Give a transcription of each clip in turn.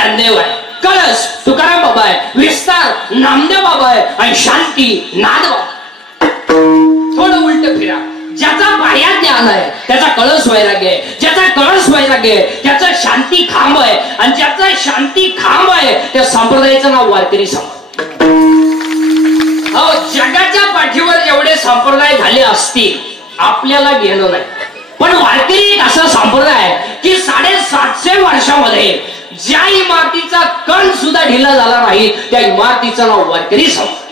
ज्ञानदेव आहे, कळस तुकाराम बाबा आहे, विस्तार नामदेव बाबा आहे आणि शांती नाद बाबा. थोडं उलट फिरा. ज्याचा बाह्य ज्ञान आहे त्याचा कळस वैराग्य आहे, ज्याचा कळस वैराग्य आहे त्याचा शांती खांब आहे, आणि ज्याचा शांती खांब आहे त्या संप्रदायाचं नाव वारकरी संप्रदाय. हो, जगाच्या पाठीवर जेवढे संप्रदाय झाले असतील आपल्याला घेणं नाही, पण वारकरी एक असा संप्रदाय आहे की 750 वर्षामध्ये ज्या इमारतीचा कण सुद्धा ढिला झाला नाही त्या इमारतीचं नाव वारकरी संप्रदाय.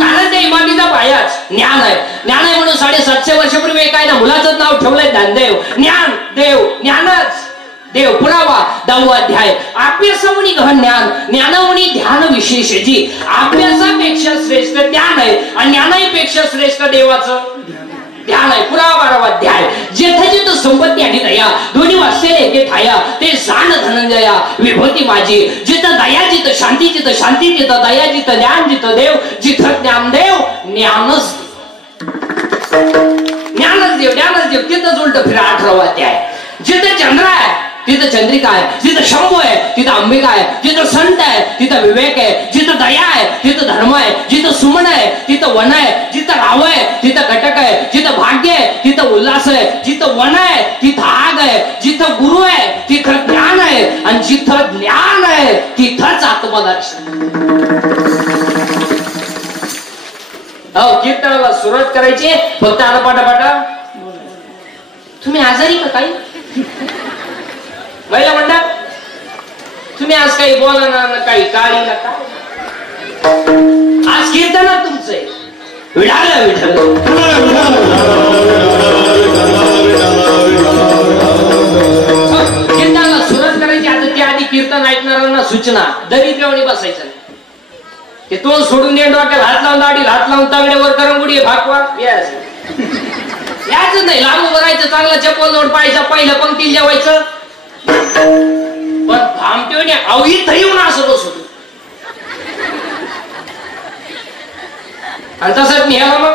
कारण त्या इमारतीचा पायाच ज्ञान आहे. ज्ञान आहे म्हणून 750 वर्षापूर्वी काय ना मुलाचं नाव ठेवलंय ज्ञानदेव. ज्ञान देव ज्ञानच देव. पुरावा 10वा अध्याय. अभ्यासमुनी गहन ज्ञान, ज्ञानमुनी ध्यान विशेष. जी अभ्यासापेक्षा श्रेष्ठ ज्ञान आहे आणि ज्ञानापेक्षा श्रेष्ठ देवाचं ध्यान आहे. पुरावा 12वा अध्याय. जेथे जिथं संपत्ती आणि दया दोन्ही वाचले एके ठाया, ते जाण धनंजया विभूती माझी. जिथं दया जिथं शांती, जिथं शांती जिथं दया, जिथं ज्ञान जिथं देव, जिथं ज्ञानदेव ज्ञानच ज्ञानच देव ज्ञानच देव. तिथंच उलट फिरा 18वा अध्याय. जिथं चंद्र आहे तिथं चंद्रिका आहे, जिथं शंभू आहे तिथं अंबिका आहे, जिथं संत आहे तिथं विवेक आहे, जिथं दया आहे तिथं धर्म आहे, जिथं सुमन आहे तिथं वन आहे, जिथं राव आहे तिथं घटक आहे, जिथं भाग्य आहे तिथं उल्हास आहे, जिथं वन आहे तिथं आग आहे, जिथं गुरु आहे तिथं ज्ञान आहे, आणि जिथं ज्ञान आहे तिथंच आत्मदर्शन. हो, कीर्तनाला सुरुवात करायची. फक्त आता पाटापाटा. तुम्ही आजारी का काही महिला म्हणतात? तुम्ही आज काही बोला ना, काही काळी ना काय. आज कीर्तनात तुमचं आहे विठाल विठ्ठल. कीर्तनाला सुरुवात करायची. आता त्या आधी कीर्तन ऐकणाऱ्यांना सूचना, दरिद्रवाणी बसायचं नाही. ते तोंड सोडून दे, डोक्याला हात लावून, दाढी हात लावून, तागड्यावर करंगुडी भागवा याच नाही. लांब उभं राहायचं, चांगला चप्पल जोड पाहायचा, पहिल्या पंक्तीला जेवायचं. पण भामटेवणी अवहित येऊन असं बसतो आणि तसंच निघाला. मग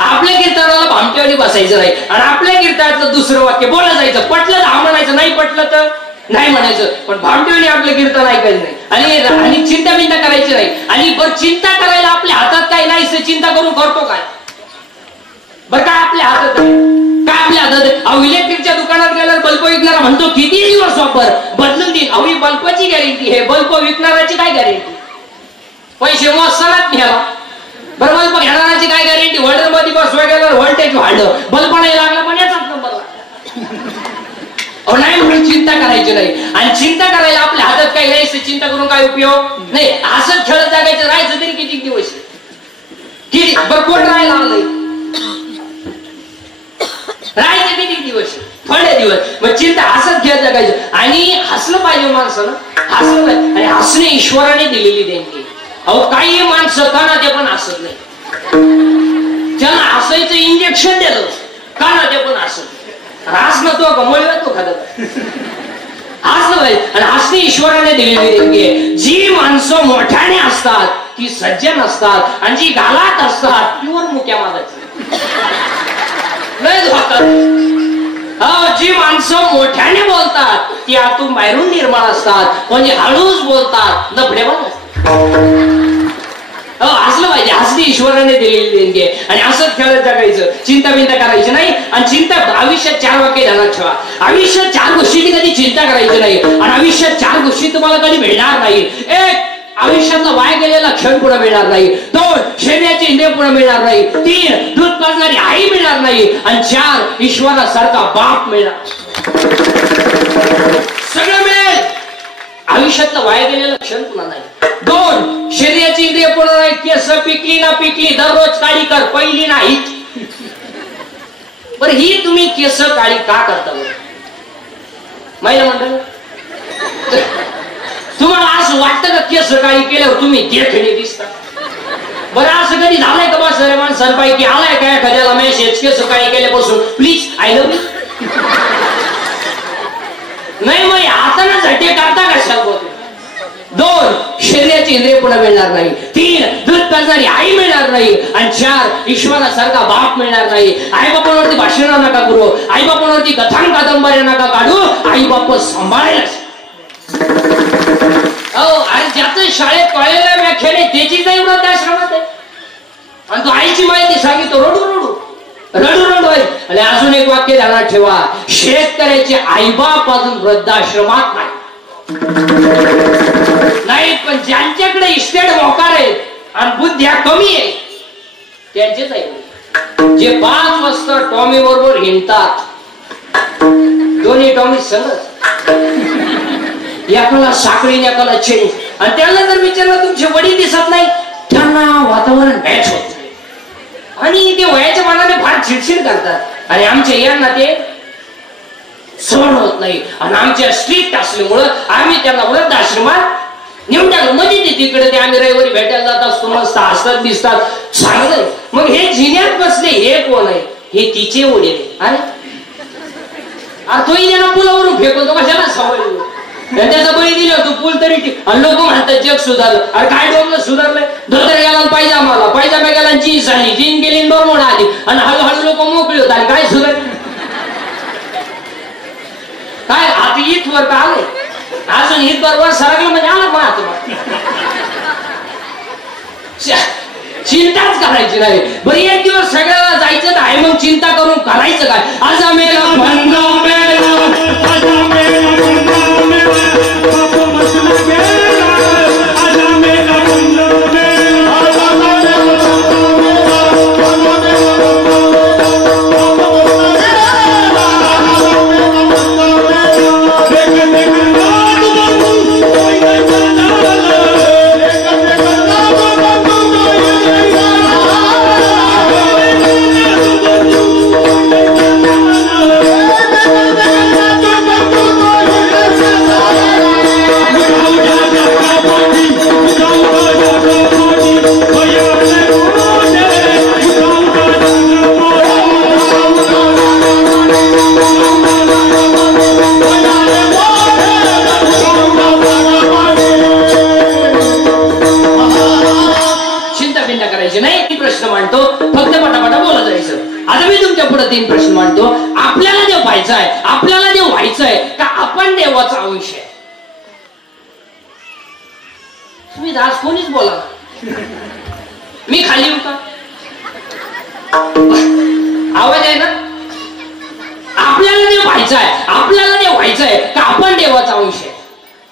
आपल्या कीर्तनाला भामटेवणी बसायचं नाही, आणि आपल्या कीर्तनातलं दुसरं वाक्य बोला जायचं. पटलं तर हा म्हणायचं, नाही पटलं तर नाही म्हणायचं. पण भामटेवणी आपलं कीर्तन ऐकायचं नाही, आणि चिंता बिंता करायची नाही. आणि बरं, चिंता करायला आपल्या हातात काही नाही, चिंता करून करतो काय बरं? काय आपल्या हातात काय आपल्या हातात? इलेक्ट्रिकच्या दुकानात गेल्यावर बल्ब विकणारा म्हणतो किती दिवस वापर, बदलून देईल. अहो, बल्बची गॅरंटी आहे, बल्ब विकणाराची काय गॅरंटी? पैसे मोजतानाच घ्यावा. बरं, बल्ब घेणाराची काय गॅरंटी? होल्डर मध्ये बसवा गेल्यावर व्होल्टेज वाढलं, बल्ब नाही लागला पण याचाच नंबर लागला. नाही म्हणून चिंता करायची नाही, आणि चिंता करायला आपल्या हातात काही नाही. चिंता करून काय उपयोग नाही. असंच खेळत जागायचं, राहायचं तरी किती दिवस किती. बरं, कोण राहायला आलंय? राहायचे किती दिवस? थोडे दिवस. मग चिंता हसत घेत जगायचं, आणि हसलं पाहिजे माणसानं, हसलं पाहिजे. आणि हसणे ईश्वराने दिलेली देणगी. अहो, काही माणसं काना ते पण हसत नाही. ज्यांना हसायचं इंजेक्शन दिलं काना ते पण हसत. हसणं तो गमवलं तो खात हसलं पाहिजे. आणि हसणे ईश्वराने दिलेली देणगी आहे. जी माणसं मोठ्याने असतात ती सज्जन असतात, आणि जी गालात असतात तीवर मुक्या मागायचं लय धोका. जी माणसं मोठ्याने बोलतात ती आतून बाहेरून निर्माण असतात, म्हणजे हळूच बोलतात लफडेबाज असतात. हसलं पाहिजे. हसली ईश्वराने दिलेली देणगी आहे, आणि असंच खेळत जगायचं. चिंता बिंता करायची नाही. आणि चिंता आयुष्यात 4 वाक्य ध्यानात ठेवा. आयुष्यात 4 गोष्टींची कधी चिंता करायची नाही, आणि आयुष्यात 4 गोष्टी तुम्हाला कधी मिळणार नाही. 1. आयुष्यातला वाया गेलेला क्षण पुढे मिळणार नाही. 2. शरीराचे इंद्रिय पुढे मिळणार नाही. 3. दूध पाजणारी आई मिळणार नाही. आणि 4. ईश्वरासारखा बाप मिळणार. सगळं मिळेल, आयुष्यातला वाया गेलेला क्षण पुन्हा नाही. 2. शरीराची इंद्रिय पुन्हा नाही. केस पिकली ना पिकली दररोज काळी कर, पहिली नाही. बरं, ही तुम्ही केस काळी का करता महिला मंडळ? तुम्हाला असं वाटतं का केस काळी केल्यावर तुम्ही देखणे दिसता? बरं, असं कधी झालंय का बा सर माणसांपैकी आलाय काय एखाद्याला मेसेज केस काळी केल्यापासून प्लीज आय लव्ह यू? नाही, मग हाताने झटे काढता कशाला बोलतो? 2. शरीराची इंद्रिय पुन्हा मिळणार नाही. 3. दूध पाजणारी आई मिळणार नाही. आणि 4. ईश्वरासारखा बाप मिळणार नाही. आई बापांवरती भाषण नका करू, आई बापांवरती कथान कादंबऱ्या नका काढू, आई बाप बाप सांभाळायलाच. आणि ज्याचं शाळेत कळलेल्या व्याख्याने त्याची जाई वृद्धाश्रमात आहे. आणि तो आईची माहिती सांगितलं रडू रडू रडू रडू आहे. आणि अजून एक वाक्य ध्यानात ठेवा, शेतकऱ्याचे आईबाप अजून वृद्धाश्रमात नाही, पण ज्यांच्याकडे इस्टेट मोकार आहेत आणि बुद्ध्या कमी आहे त्यांचेच आई. जे 5 वाजता टॉमी बरोबर हिंडतात, दोन्ही टॉमी संगत, एकाला साखळी एकाला चेंज. आणि त्यांना जर विचारलं तुमचे वडील दिसत नाही, त्यांना वातावरण मॅच होत नाही आणि ते वयाच्या मानाने फार चिडचिड करतात. आणि आमच्या यांना ते सहन होत नाही. आणि आमच्या स्ट्रिक्ट असल्यामुळं आम्ही त्यांना वृद्धाश्रमात नेऊन टाकलं. म्हणजे ते तिकडे ते आम्ही रविवारी भेटायला जात असतो, मस्त हसतात दिसतात, चांगलं. मग हे जिन्यात बसले हे कोण आहे? हे तिचे वडील. अरे तोही त्यांना पुलावरून फेकतो, कशाला सवय. त्याचा बळी दिला तू पूल तरी. आणि लोक म्हणतात जग सुधारलं. अरे काय डोमलं सुधारलंय? धोतर गेला पायजामाला, पायजामा गेला जीन्स आली, जीन गेली नॉर्मल आली आणि हळूहळू लोक मोकळी होत आली. काय सुधारलं? काय आता इथवर का आले? अजून हित बरोबर सरकलं म्हणजे आला पण आता चिंताच करायची नाही. बरं एक दिवस सगळ्याला जायचं तर आहे, मग चिंता करून करायचं काय? आज तीन प्रश्न मांडतो. आपल्याला देव पाहायचा आहे, आपल्याला देव व्हायचं आहे का आपण देवाचा अंश आहे? तुम्ही आज कोणीच बोला, मी खाली होता आवाज आहे ना. आपल्याला देव पाहायचा आहे, आपल्याला देव व्हायचं आहे का आपण देवाचा अंश आहे?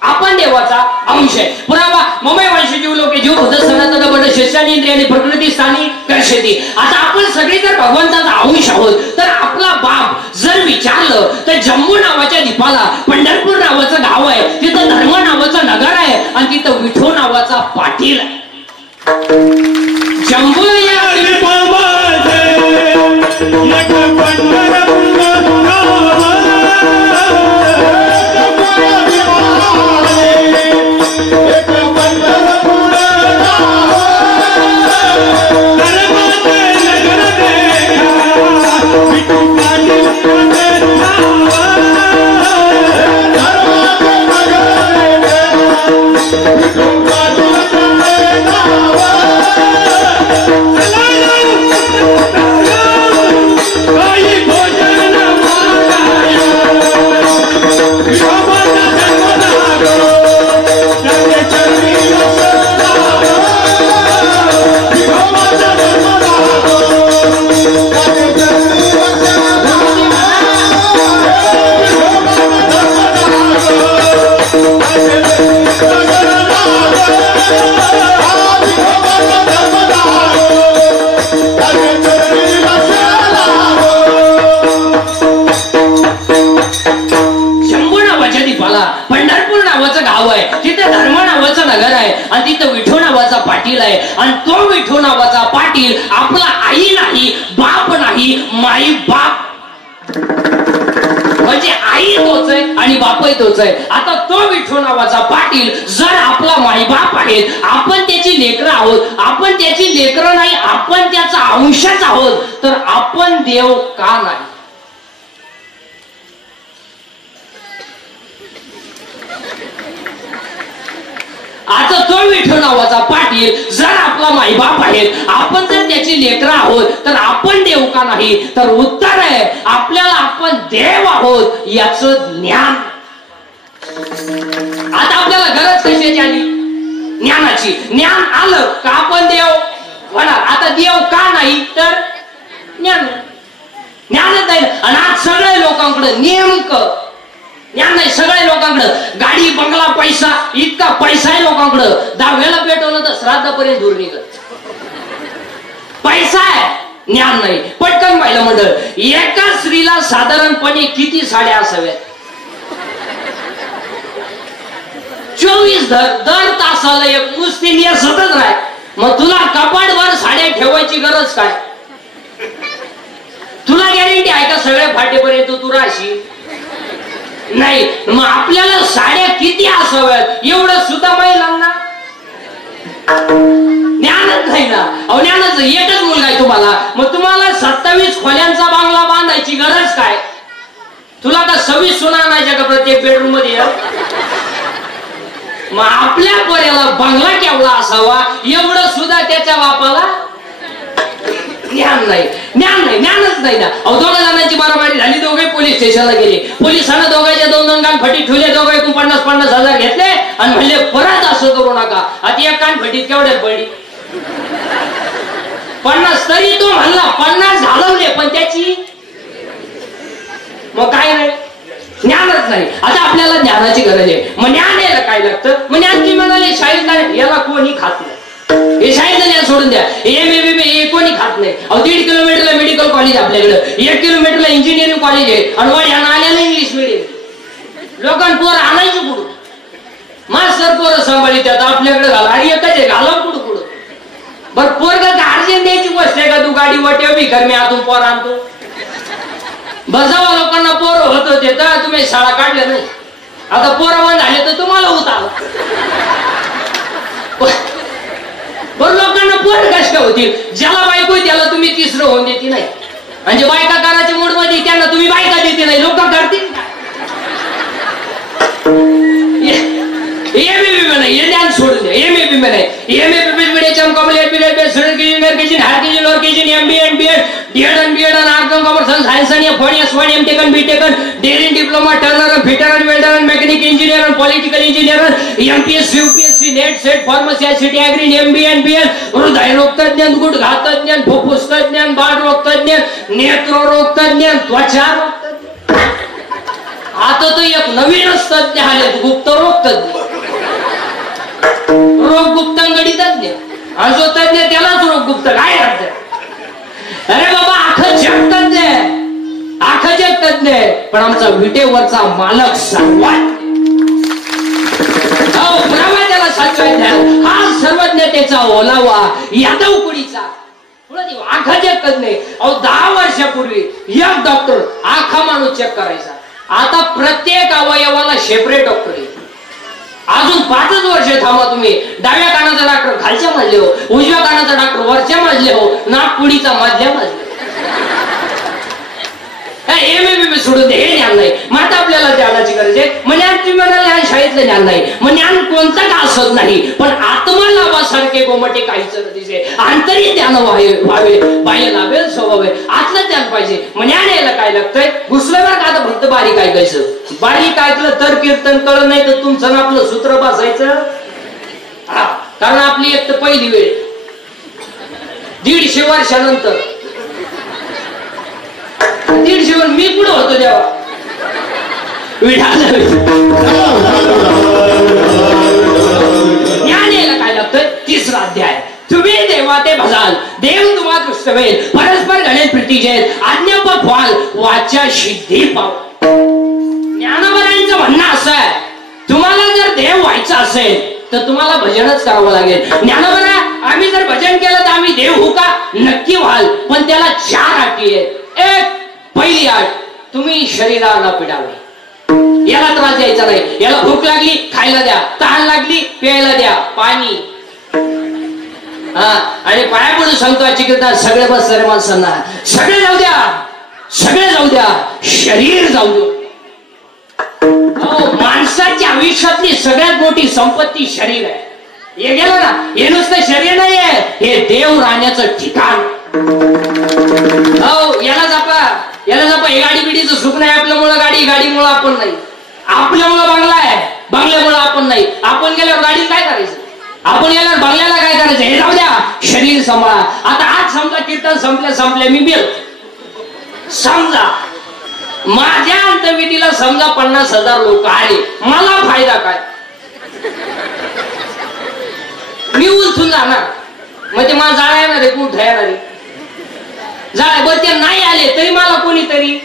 आपण देवाचा अंश आहे. पुरावा ममय वंश जीव लोके जीव भूत सनातन बड शेषानी इंद्रियानी प्रकृती स्थानी कर्षती. आता आपण सगळे जर भगवंताचा अंश आहोत तर आपला बाप जर विचारलं तर जम्मू नावाच्या द्वीपाला पंढरपूर नावाचं गाव आहे, तिथं धर्म नावाचं नगर आहे आणि तिथं विठो नावाचा पाटील आहे. जम्मू आणि तो विठो नावाचा पाटील आपला आई नाही, बाप नाही, माई बाप. म्हणजे आई तोच आहे आणि बापही तोच आहे. आता तो विठो नावाचा पाटील जर आपला माई बाप आहे, आपण त्याची लेकरं आहोत, आपण त्याची लेकरं नाही, आपण त्याचा अंशच आहोत, तर आपण देव का नाही? आता तो विठो नावाचा पाटील जर आपला माईबाप आहे, आपण जर त्याची लेकरं आहोत, तर आपण देव का नाही? तर उत्तर आहे आपल्याला आपण देव आहोत याचं ज्ञान. अशी ज्ञान आलं का आपण देव होणार. आता देव का नाही तर ज्ञानच नाही. आणि आज सगळ्या लोकांकडे नेमकं ज्ञान नाही. सगळ्या लोकांकडे गाडी बंगला पैसा, इतका पैसा आहे लोकांकडे, 10वेला पेटवलं तर श्राद्धापर्यंत दूर निघत. पैसा आहे, ज्ञान नाही. पटकन पाहिलं मंडळ, एका स्त्रीला साधारणपणे किती साड्या असाव्यात? 24 दर तासाला एक नुसती नेसतच राह. मग तुला कपाटभर साड्या ठेवायची गरज काय? तुला गॅरंटी आहे का सगळ्या फाटेपर्यंत तू राहशील? नाही. मग आपल्याला साड्या किती असाव्यात एवढं सुद्धा महिलांना ज्ञानच नाही ना. अहो ज्ञानच एकच मुलगा आहे तुम्हाला, मग तुम्हाला 27 खोल्यांचा बांगला बांधायची गरज काय? तुला का 26 सुना आणायच्या का प्रत्येक बेडरूम मध्ये? मग आपल्या पोऱ्याला बंगला केवढा असावा एवढं सुद्धा त्याच्या बापाला ज्ञान नाही. ज्ञान नाही, ज्ञानच नाही ना. अहो 2 जणांची मारामारी झाली, दोघे पोलीस स्टेशनला गेले. पोलिसांना दोघांच्या 2 कानफटी ठेवले, दोघे 50-50 हजार घेतले आणि म्हणले परत असं करू नका. आता एक कानफटीत केवढ्यात पडली? 50. तरी तो म्हणला 50 घालवले, पण त्याची मग काय नाही, ज्ञानच नाही. आता आपल्याला ज्ञानाची गरज आहे. मग ज्ञान यायला काय लागतं? मग ज्ञान ती म्हणाले शाळेत याला कोणी खात नाही, हे शाळेचं ज्ञान सोडून द्या. हे कोणी खात नाही. अहो 1.5 किलोमीटरला मेडिकल कॉलेज आपल्याकडे, 1 किलोमीटरला इंजिनिअरिंग कॉलेज आहे, आणि वाड्या आल्याला इंग्लिश मिडियम. लोकांना पोरं आणायची कुठं? मास्तर पोरं सांभाळी त्यात आपल्याकडे घाला. आणि एकच आहे, घाला कुठं कुठं. बरं पोरग गार्जेन द्यायची गोष्ट आहे का? तू गाडी वाटेव भिकार मी आतून पोर आणतो. बजावा लोकांना पोरं होत होते तर तुम्ही शाळा काढल्या नाही. आता पोरं बंद झाले तर तुम्हाला होता. बरं लोकांना पोरं कष्ट होतील. ज्याला बायको त्याला तुम्ही तिसरं होऊन देते नाही, म्हणजे बायका करायच्या मूड मध्ये त्यांना तुम्ही बायका देते नाही. लोक करतील नाही, हे ज्ञान सोडून द्या. एमएबी नाही, MAB medium complete period student junior KG, higher KG, lower KG, MB and BEd, DEd and BEd आणि आर्ट्स एंड कॉमर्स आणि सायन्स आणि एफ1 एस1 MTech BTech, dairy diploma, turner, fitter आणि वेल्डर आणि मेकॅनिक इंजिनियर आणि political engineer, MPSC, UPSC, NET, SET, pharmacy, ICT, agri, MB and BEd, हृदयरोग तज्ञ, गुडघा तज्ञ, फुफ्फुस तज्ञ, बाळरोग तज्ञ, नेत्ररोग तज्ञ, त्वचा रोग तज्ञ. आता तर एक नवीनच तज्ञ आले, गुप्तरोग तज्ञ, रोग गुप्तांगडी तज्ञ. आणि जो तज्ञ त्यालाच रोग गुप्त काय करते? अरे बाबा आखं जग तज्ञ आहे, आखं जग तज्ञ आहे, पण आमचा विटेवरचा मालक सर्वात त्याला सांगतो हा सर्वज्ञतेचा ओलावा यादव कुडीचा आखं जग तज्ञ. अहो 10 वर्षापूर्वी एक डॉक्टर आखा माणूस चेक करायचा. आता प्रत्येक अवयवाला सेपरेट डॉक्टर आहे. अजून 5च वर्ष थांबा तुम्ही. डाव्या कानाचा डॉक्टर खालच्या मजले हो, उजव्या कानाचा डॉक्टर वरच्या मजले हो, नागपुडीचा मधल्या मजले. एमएबी सोडून दे, हे ज्ञान नाही. मग आता आपल्याला ज्ञानाची गरज आहे. मग ज्ञान तुम्ही म्हणाले शाळेतलं ज्ञान नाही. मग ज्ञान कोणतं का असत नाही, पण आत्मलाभासारखे गोमटे काहीच दिसे. आंतरिक ज्ञान व्हावे, बाह्य लाभेल स्वभाव आहे, आतलं ज्ञान पाहिजे. मग ज्ञान यायला काय लागतंय? घुसल्यावर का आता फक्त बारीक ऐकायचं. बारीक ऐकलं तर कीर्तन कळलं नाही तर तुमचं आपलं सूत्र बसायचं. कारण आपली एक तर पहिली वेळ 150 वर्षानंतर 150 वर्ष मी पुढे होतो तेव्हा ज्ञान यायला काय लागतं? 3रा अध्याय. तुम्ही देवा ते भजाल, देव तुम्हा दृष्ट होईल, परस्पर घडेल प्रीती जैल, आज्ञापक व्हाल, वाचा सिद्धी पाव. ज्ञानवरांचं म्हणणं असं आहे, तुम्हाला जर देव व्हायचं असेल तर तुम्हाला भजनच करावं लागेल. ज्ञानवरा आम्ही जर भजन केलं तर आम्ही देव होऊ का? नक्की व्हाल, पण त्याला 4 अटी आहेत. एक, पहिली अट, तुम्ही शरीराला पिडावे, याला त्रास द्यायचा नाही. याला भूक लागली खायला द्या, तहान लागली प्यायला द्या, पाणी. आणि पाया पडून सांगतो चिकित्सा सगळे बस सर्व माणसांना सगळे जाऊ द्या, सगळे जाऊ द्या, शरीर जाऊ द्या. माणसाच्या आयुष्यातली सगळ्यात मोठी संपत्ती शरीर आहे. हे गेलं ना, हे नुसतं शरीर नाही आहे, हे देव राहण्याचं ठिकाण. याला जापा, याला जापा. हे गाडी बिडीचं सुख नाही आपल्यामुळं, गाडीमुळं आपण नाही, आपल्यामुळं बंगला आहे, बंगल्यामुळं आपण नाही. आपण गेल्यावर गाडी काय करायचं? आपण याला बंगल्याला काय करायचं हे जाऊ द्या, शरीर सांभाळा. आता आज समजा कीर्तन संपल्या मी मेल, समजा माझ्या अंतविधीला समजा 50,000 लोक आले, मला फायदा काय? मी उलथून जाणार, मग ते मला जाळा येणार आहे, कुठं येणार आहे जाळ. बरं ते नाही आले तरी मला कोणीतरी,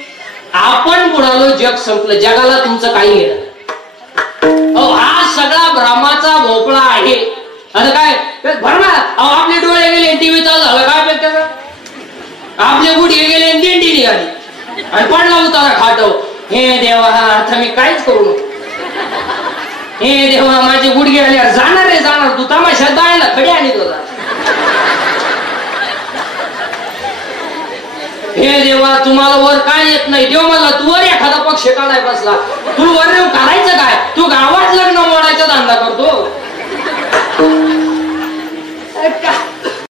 आपण बुडालो जग संपलं, जगाला तुमचं काही येणार. हा सगळा भ्रमाचा भोपळा आहे. आता काय भरमा, आपले डोळे गेले टीव्ही चालू झालं काय त्याचं, आपले गुडघे गेले दिंडी निघाली आणि पडला उतारा खाटव. हे देवा आता मी काहीच करू नको, हे देवा माझे गुडघे आले, जाणार रे जाणार, तू तमाशा दाळला खडी आणि तुला. हे देवा तुम्हाला वर काय येत नाही, देव मला तू वर एखादा पक्ष काढाय बसला, तू वर करायचं